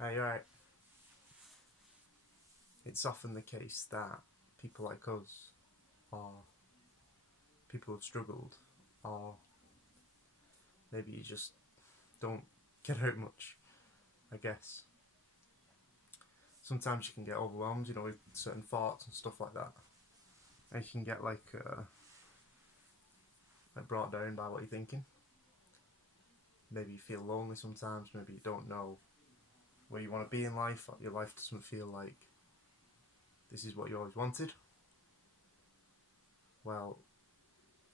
You're right. It's often the case that people like us, or people who've struggled, or maybe you just don't get out much, I guess. Sometimes you can get overwhelmed, with certain thoughts and stuff like that. And you can get like brought down by what you're thinking. Maybe you feel lonely sometimes, maybe you don't know where you want to be in life, or your life doesn't feel like this is what you always wanted. Well,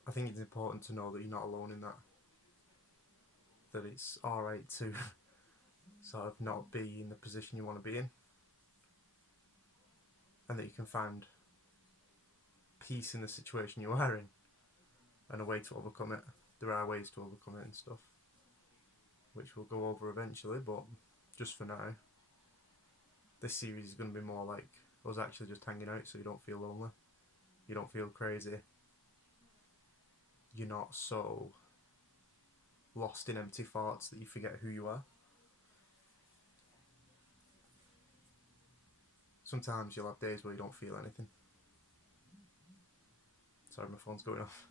I think it's important to know that you're not alone in that. That it's alright to sort of not be in the position you want to be in, and that you can find peace in the situation you are in and a way to overcome it. There are ways to overcome it and stuff, which we'll go over eventually, but just for now, this series is going to be more like us actually just hanging out so you don't feel lonely, you don't feel crazy, you're not so lost in empty thoughts that you forget who you are. Sometimes you'll have days where you don't feel anything. Sorry, my phone's going off.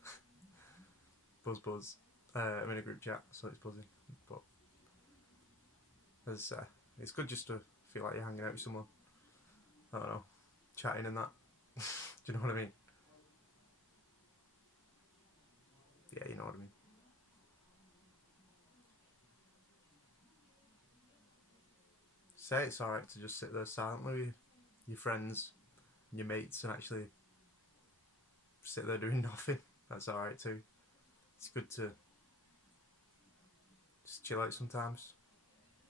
Buzz. I'm in a group chat, so it's buzzing. But it's good just to feel like you're hanging out with someone. I don't know, chatting and that. Do you know what I mean? Yeah, you know what I mean. Say it's alright to just sit there silently with your friends and your mates and actually sit there doing nothing. That's alright too. It's good to just chill out sometimes,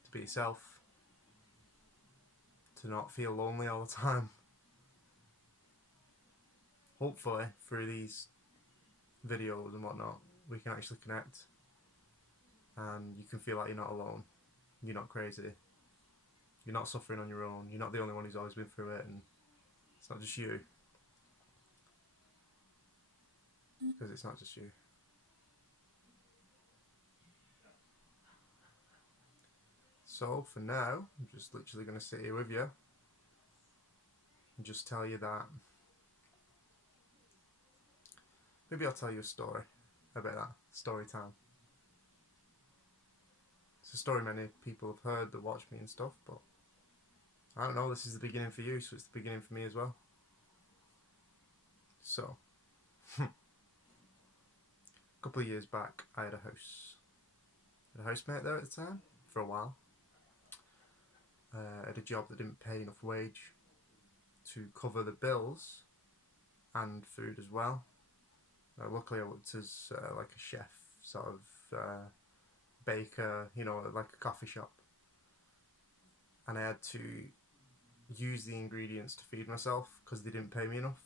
to be yourself, to not feel lonely all the time. Hopefully, through these videos and whatnot, we can actually connect and you can feel like you're not alone, you're not crazy, you're not suffering on your own, you're not the only one who's always been through it, and it's not just you, because it's not just you. So for now, I'm just literally going to sit here with you and just tell you that maybe I'll tell you a story about that. Story time. It's a story many people have heard that watch me and stuff, but I don't know, this is the beginning for you, so it's the beginning for me as well. So, a couple of years back, I had a house. I had a housemate there at the time, for a while. I had a job that didn't pay enough wage to cover the bills and food as well. Luckily I worked as like a chef, sort of baker, like a coffee shop. And I had to use the ingredients to feed myself because they didn't pay me enough.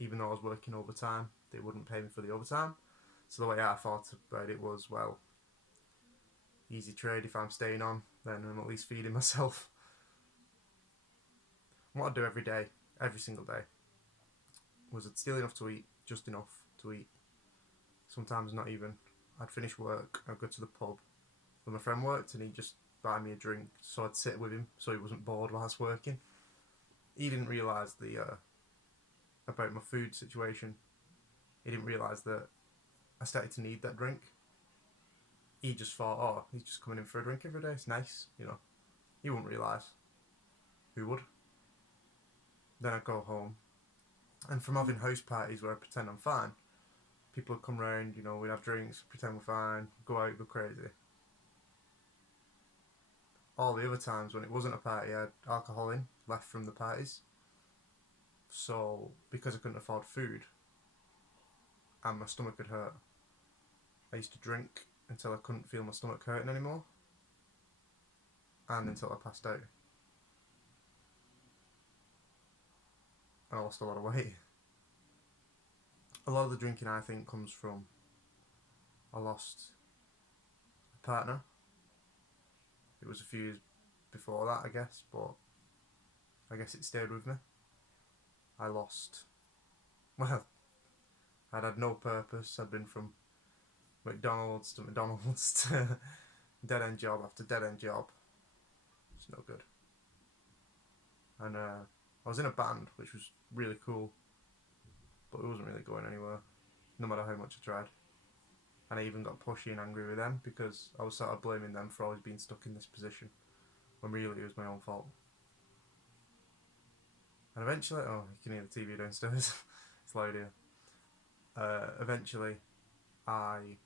Even though I was working overtime, they wouldn't pay me for the overtime. So the way I thought about it was, well, easy trade. If I'm staying on, then I'm at least feeding myself. What I'd do every day, every single day, was I'd steal enough to eat, just enough to eat. Sometimes not even. I'd finish work, I'd go to the pub where my friend worked, and he'd just buy me a drink, so I'd sit with him so he wasn't bored whilst working. He didn't realise about my food situation. He didn't realise that I started to need that drink. He just thought, oh, he's just coming in for a drink every day, it's nice, He wouldn't realise. Who would? Then I'd go home, and from having house parties where I pretend I'm fine, people would come round, we'd have drinks, pretend we're fine, go out, go crazy. All the other times when it wasn't a party, I had alcohol in, left from the parties. So, because I couldn't afford food, and my stomach had hurt, I used to drink until I couldn't feel my stomach hurting anymore, and until I passed out. And I lost a lot of weight. A lot of the drinking, I think, comes from I lost a partner. It was a few years before that, I guess, but I guess it stayed with me. I lost, well, I'd had no purpose. I'd been from McDonald's to McDonald's to dead-end job after dead-end job. Just no good. And I was in a band, which was really cool, but it wasn't really going anywhere, no matter how much I tried. And I even got pushy and angry with them because I was sort of blaming them for always being stuck in this position, when really it was my own fault. And eventually, oh, you can hear the TV downstairs. It's loud here. Eventually, I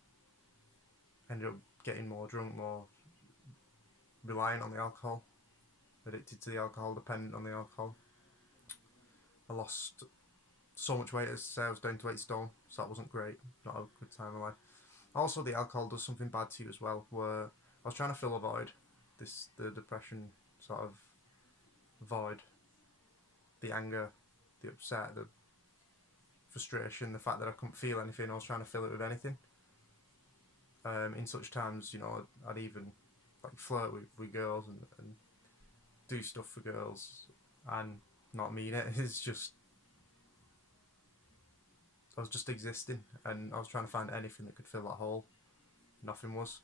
ended up getting more drunk, more reliant on the alcohol, addicted to the alcohol, dependent on the alcohol. I lost so much weight, as I was down to 8 stone, so that wasn't great, not a good time in life. Also, the alcohol does something bad to you as well, where I was trying to fill a void, the depression sort of void, the anger, the upset, the frustration, the fact that I couldn't feel anything. I was trying to fill it with anything. In such times, you know, I'd even like flirt with girls and do stuff for girls and not mean it. It's just, I was just existing, and I was trying to find anything that could fill that hole. Nothing was.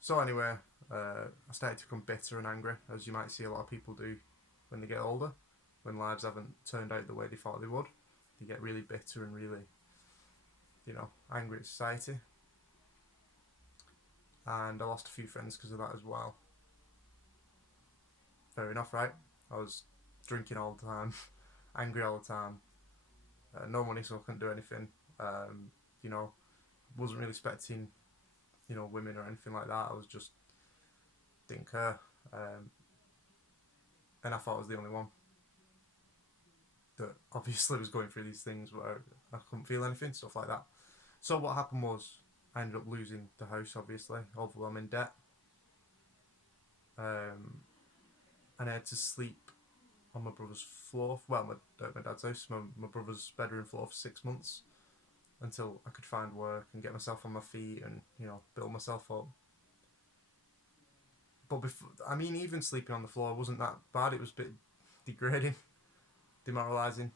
So anyway, I started to become bitter and angry, as you might see a lot of people do when they get older, when lives haven't turned out the way they thought they would. They get really bitter and really, you know, angry at society. And I lost a few friends because of that as well. Fair enough, right? I was drinking all the time, angry all the time, no money, so I couldn't do anything. You know, wasn't really expecting, you know, women or anything like that. I was just, didn't care. And I thought I was the only one that obviously was going through these things where I couldn't feel anything, stuff like that. So what happened was, I ended up losing the house, obviously, although I'm in debt. And I had to sleep on my brother's floor, well, my dad's house, my brother's bedroom floor for 6 months, until I could find work and get myself on my feet and, you know, build myself up. But before, I mean, even sleeping on the floor wasn't that bad. It was a bit degrading, demoralising,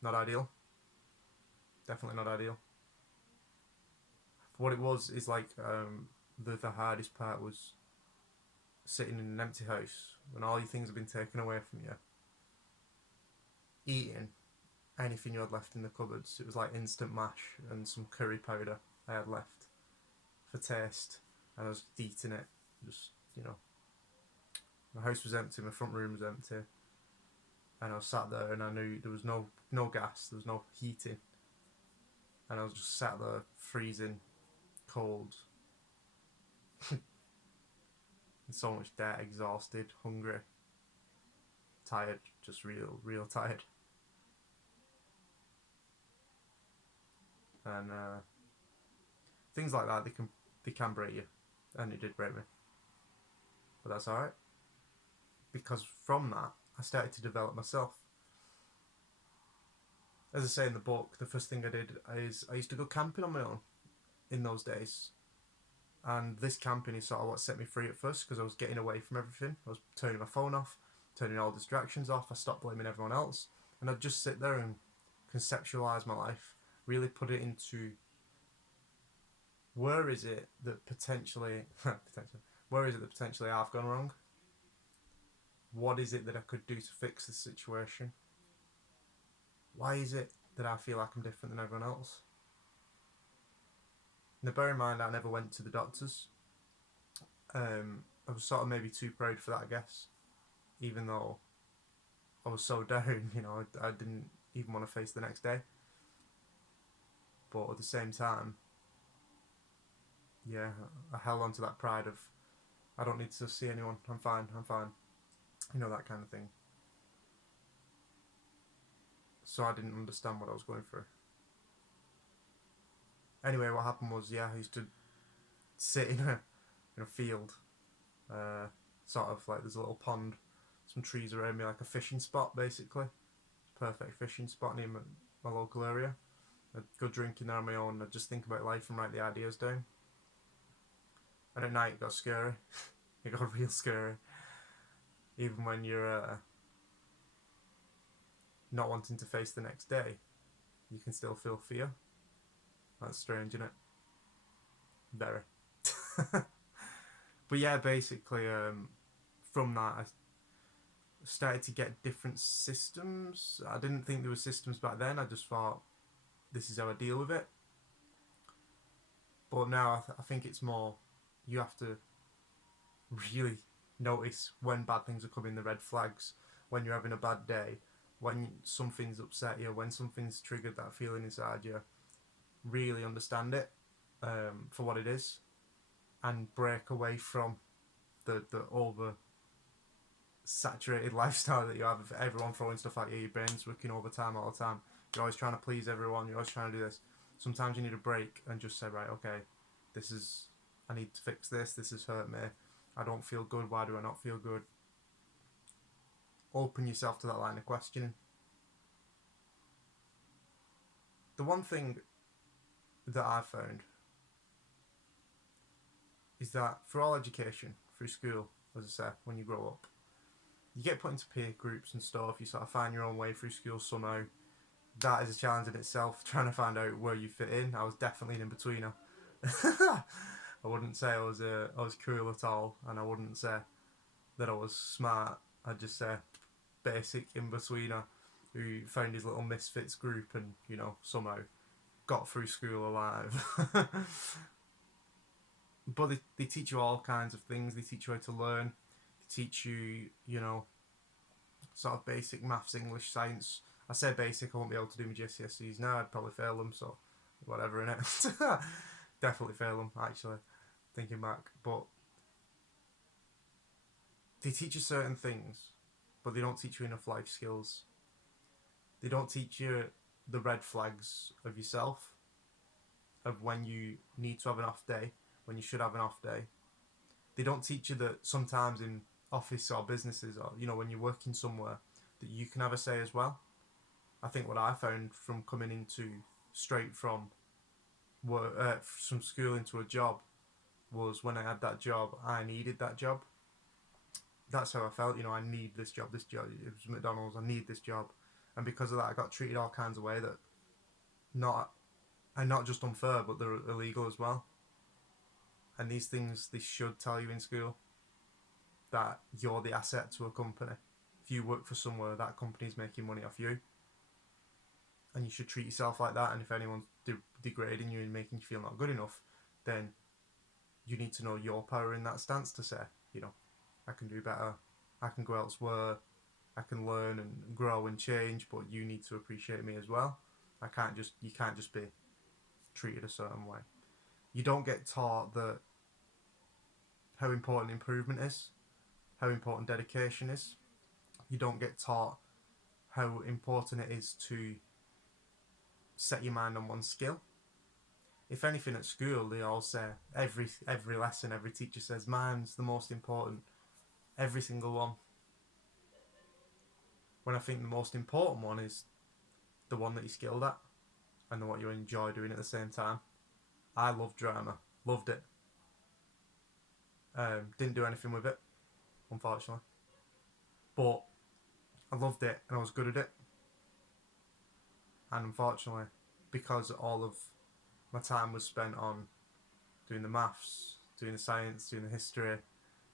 not ideal. Definitely not ideal. What it was is like, the hardest part was sitting in an empty house when all your things have been taken away from you, eating anything you had left in the cupboards. It was like instant mash and some curry powder I had left for taste, and I was eating it. Just, you know, my house was empty, my front room was empty, and I was sat there, and I knew there was no gas, there was no heating, and I was just sat there freezing cold. So much debt, exhausted, hungry, tired, just real tired. And things like that, they can break you, and it did break me, but that's alright, because from that I started to develop myself. As I say in the book, the first thing I did is I used to go camping on my own in those days. And this camping is sort of what set me free at first, because I was getting away from everything. I was turning my phone off, turning all distractions off. I stopped blaming everyone else, and I'd just sit there and conceptualise my life, really put it into, where is it that potentially I've gone wrong? What is it that I could do to fix this situation? Why is it that I feel like I'm different than everyone else? Now, bear in mind, I never went to the doctors. I was sort of maybe too proud for that, I guess. Even though I was so down, you know, I didn't even want to face the next day. But at the same time, yeah, I held on to that pride of, I don't need to see anyone, I'm fine. You know, that kind of thing. So I didn't understand what I was going through. Anyway, what happened was, I used to sit in a field, sort of like there's a little pond, some trees around me, like a fishing spot basically. Perfect fishing spot near my local area. I'd go drinking there on my own. I'd just think about life and write the ideas down. And at night it got scary. It got real scary. Even when you're not wanting to face the next day, you can still feel fear. That's strange, isn't it? Very. But yeah, basically, from that, I started to get different systems. I didn't think there were systems back then. I just thought this is how I deal with it. But now I think it's more you have to really notice when bad things are coming, the red flags, when you're having a bad day, when something's upset you, when something's triggered that feeling inside you. Really understand it for what it is, and break away from the over saturated lifestyle that you have of everyone throwing stuff at you. Your brain's working overtime all the time. You're always trying to please everyone. You're always trying to do this. Sometimes you need a break and just say, right, okay, I need to fix this. This has hurt me. I don't feel good. Why do I not feel good? Open yourself to that line of questioning. The one thing that I've found is that for all education, through school, as I said, when you grow up, you get put into peer groups and stuff. You sort of find your own way through school somehow. That is a challenge in itself, trying to find out where you fit in. I was definitely an in-betweener. I wouldn't say I was cool at all, and I wouldn't say that I was smart. I'd just say basic in-betweener who found his little misfits group and, somehow got through school alive. But they teach you all kinds of things. They teach you how to learn. They teach you, sort of basic maths, English, science. I say basic, I won't be able to do my GCSEs now. I'd probably fail them, so whatever, innit? Definitely fail them, actually, thinking back. But they teach you certain things, but they don't teach you enough life skills. They don't teach you the red flags of yourself, of when you need to have an off day, when you should have an off day. They don't teach you that sometimes in office or businesses, or when you're working somewhere, that you can have a say as well. I think what I found from coming into straight from work, from school into a job, was when I had that job, I needed that job. That's how I felt. I need this job. This job, it was McDonald's. I need this job, and because of that, I got treated all kinds of way that not just unfair, but they're illegal as well. And these things, they should tell you in school that you're the asset to a company. If you work for somewhere, that company's making money off you, and you should treat yourself like that. And if anyone's degrading you and making you feel not good enough, then you need to know your power in that stance to say, I can do better, I can go elsewhere, I can learn and grow and change, but you need to appreciate me as well. You can't just be treated a certain way. You don't get taught that how important improvement is, how important dedication is. You don't get taught how important it is to set your mind on one skill. If anything, at school they all say, every lesson, every teacher says mine's the most important, every single one, when I think the most important one is the one that you're skilled at and the what you enjoy doing at the same time. I love drama, loved it. Didn't do anything with it, unfortunately, but I loved it and I was good at it. And unfortunately, because all of my time was spent on doing the maths, doing the science, doing the history,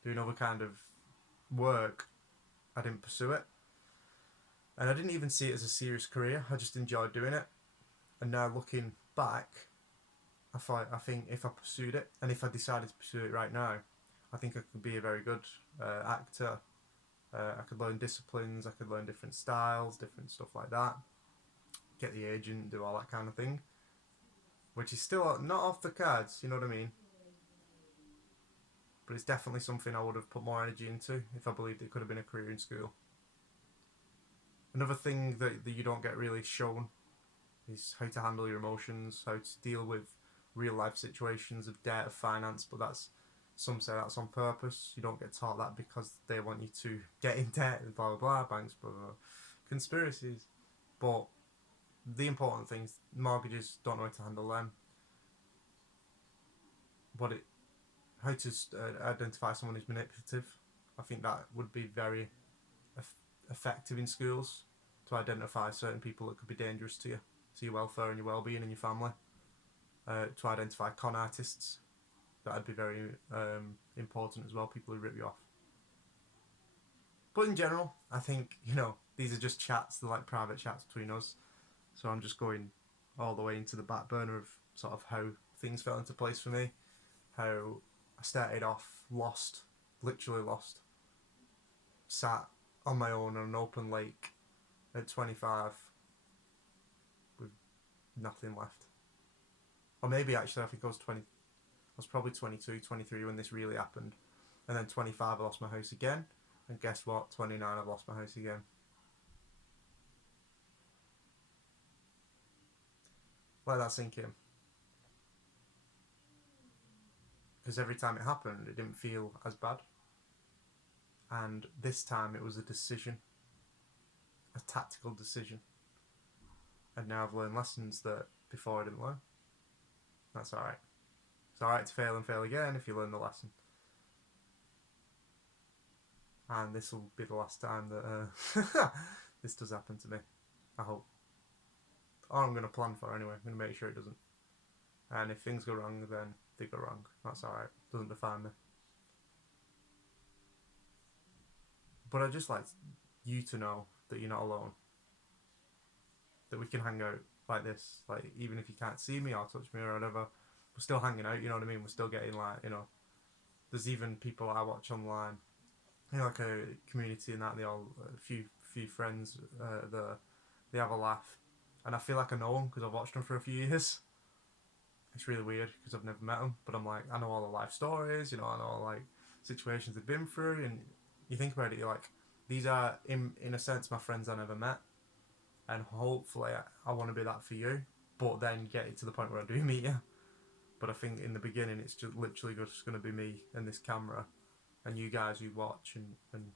doing other kind of work, I didn't pursue it. And I didn't even see it as a serious career. I just enjoyed doing it. And now looking back, I think if I pursued it, and if I decided to pursue it right now, I think I could be a very good actor. I could learn disciplines, I could learn different styles, different stuff like that. Get the agent, do all that kind of thing. Which is still not off the cards, you know what I mean? But it's definitely something I would have put more energy into if I believed it could have been a career in school. Another thing that you don't get really shown is how to handle your emotions, how to deal with real life situations of debt, of finance, but some say that's on purpose. You don't get taught that because they want you to get in debt and blah blah blah, banks, blah blah, conspiracies. But the important things, mortgages, don't know how to handle them. But how to identify someone who's manipulative, I think that would be very effective in schools, to identify certain people that could be dangerous to you, to your welfare and your well-being and your family. To identify con artists that'd be very important as well, people who rip you off. But in general, I think, these are just chats, they're like private chats between us. So I'm just going all the way into the back burner of sort of how things fell into place for me. How I started off lost, literally lost. Sat on my own on an open lake at 25 with nothing left. Or maybe actually I think I was 20. I was probably 22, 23 when this really happened. And then 25 I lost my house again. And guess what? 29 I've lost my house again. Let that sink in. Because every time it happened, it didn't feel as bad. And this time it was a decision. A tactical decision. And now I've learned lessons that before I didn't learn. That's alright. It's alright to fail and fail again if you learn the lesson. And this will be the last time that this does happen to me. I hope. Or I'm going to plan for anyway. I'm going to make sure it doesn't. And if things go wrong, then they go wrong. That's alright. Doesn't define me. But I'd just like you to know that you're not alone. That we can hang out like this. Like, even if you can't see me or touch me or whatever, we're still hanging out, you know what I mean? We're still getting, like, there's even people I watch online, like a community and that, they all, a few friends, they have a laugh. And I feel like I know them because I've watched them for a few years. It's really weird because I've never met them, but I'm like, I know all the life stories, I know like situations they've been through, and you think about it, you're like, these are in a sense my friends I never met, and hopefully I want to be that for you, but then get it to the point where I do meet you. But I think in the beginning it's just literally just going to be me and this camera, and you guys who watch and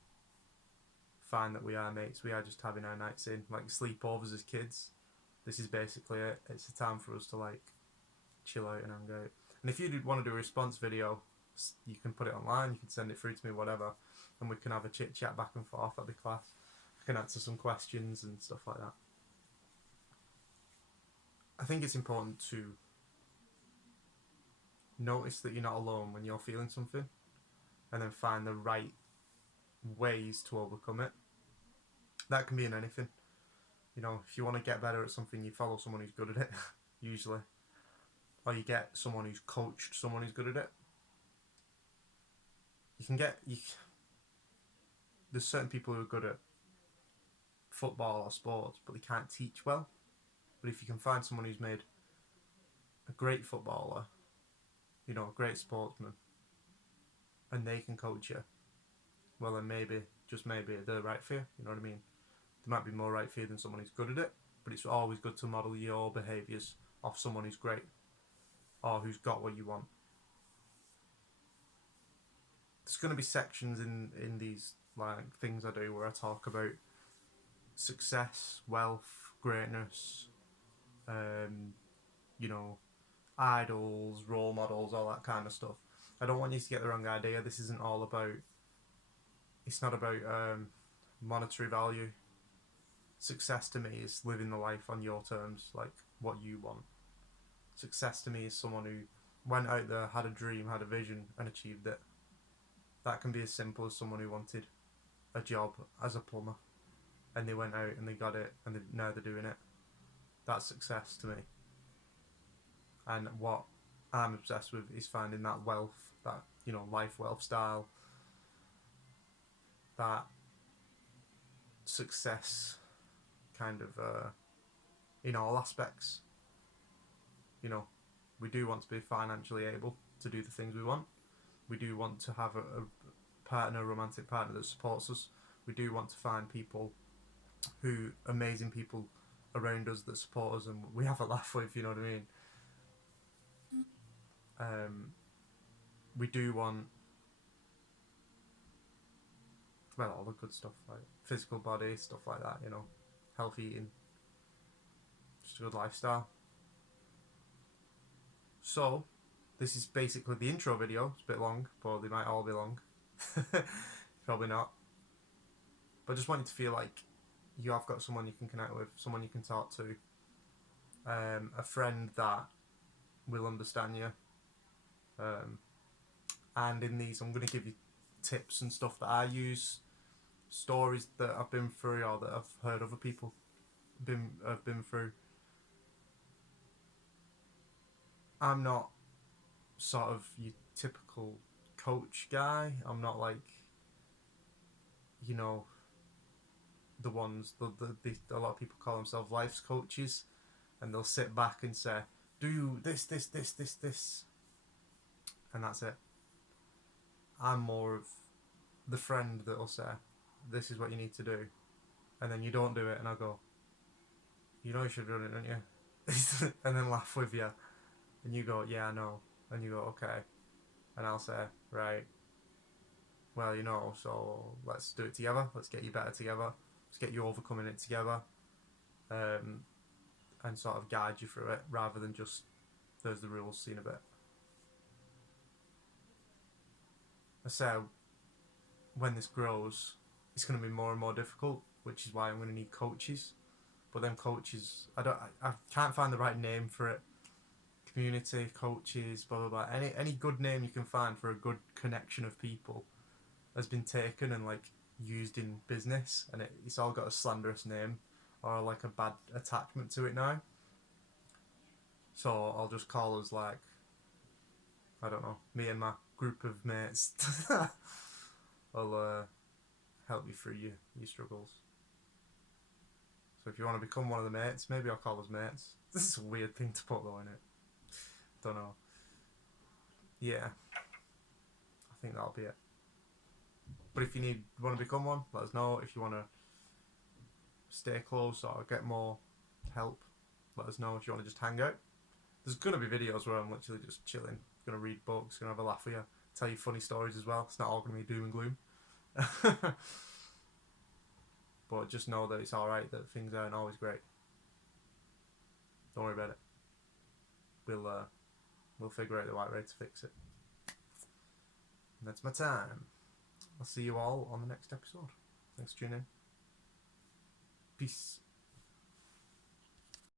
find that we are mates. We are just having our nights in, like sleepovers as kids. This is basically it. It's a time for us to like chill out and hang out. And if you want to do a response video, you can put it online, you can send it through to me, whatever, and we can have a chit chat back and forth at the class. I can answer some questions and stuff like that. I think it's important to notice that you're not alone when you're feeling something, and then find the right ways to overcome it. That can be in anything. If you want to get better at something, you follow someone who's good at it, usually. Or you get someone who's coached someone who's good at it. There's certain people who are good at football or sports, but they can't teach well. But if you can find someone who's made a great footballer, a great sportsman, and they can coach you, well then maybe, just maybe, they're right for you, you know what I mean? They might be more right for you than someone who's good at it, but it's always good to model your behaviours off someone who's great, or who's got what you want. There's going to be sections in these like things I do where I talk about success, wealth, greatness, idols, role models, all that kind of stuff. I don't want you to get the wrong idea. This isn't all about, it's not about monetary value. Success to me is living the life on your terms, like what you want. Success to me is someone who went out there, had a dream, had a vision, and achieved it. That can be as simple as someone who wanted a job as a plumber, and they went out and they got it, and now they're doing it. That's success to me. And what I'm obsessed with is finding that wealth, that life, wealth, style, that success kind of in all aspects. We do want to be financially able to do the things we want. We do want to have a partner, a romantic partner that supports us. We do want to find amazing people around us that support us and we have a laugh with, you know what I mean? We do want, all the good stuff, like physical body, stuff like that, healthy eating, just a good lifestyle. So, this is basically the intro video. It's a bit long, but they might all be long. Probably not. But I just want you to feel like you have got someone you can connect with, someone you can talk to, a friend that will understand you, And in these, I'm going to give you tips and stuff that I use, stories that I've been through or that I've heard other people have been through. I'm not sort of your typical coach guy. I'm not like, you know, the ones, a lot of people call themselves life coaches, and they'll sit back and say, do this, and that's it. I'm more of the friend that'll say, this is what you need to do, and then you don't do it, and I'll go, you know you should have done it, don't you? And then laugh with you, and you go, yeah, I know, and you go, okay, and I'll say, right, well, you know, so let's do it together, let's get you better together, let's get you overcoming it together, and sort of guide you through it, rather than just, there's the rules, seen a bit. So when this grows, it's going to be more and more difficult, which is why I'm going to need coaches. But them coaches, I can't find the right name for it. Community coaches, blah blah blah. Any good name you can find for a good connection of people has been taken and like used in business, and it's all got a slanderous name or like a bad attachment to it now. So I'll just call us like, I don't know, me and my group of mates. I'll help you through your struggles. So if you want to become one of the mates, maybe I'll call us mates. This is a weird thing to put though, in it. Don't know. Yeah, I think that'll be it. But if you want to become one, let us know. If you want to stay close or get more help, let us know. If you want to just hang out, there's gonna be videos where I'm literally just chilling, gonna read books, gonna have a laugh with you, tell you funny stories as well. It's not all gonna be doom and gloom. But just know that it's alright, that things aren't always great. Don't worry about it. We'll figure out the right way to fix it. And that's my time. I'll see you all on the next episode. Thanks for tuning in. Peace.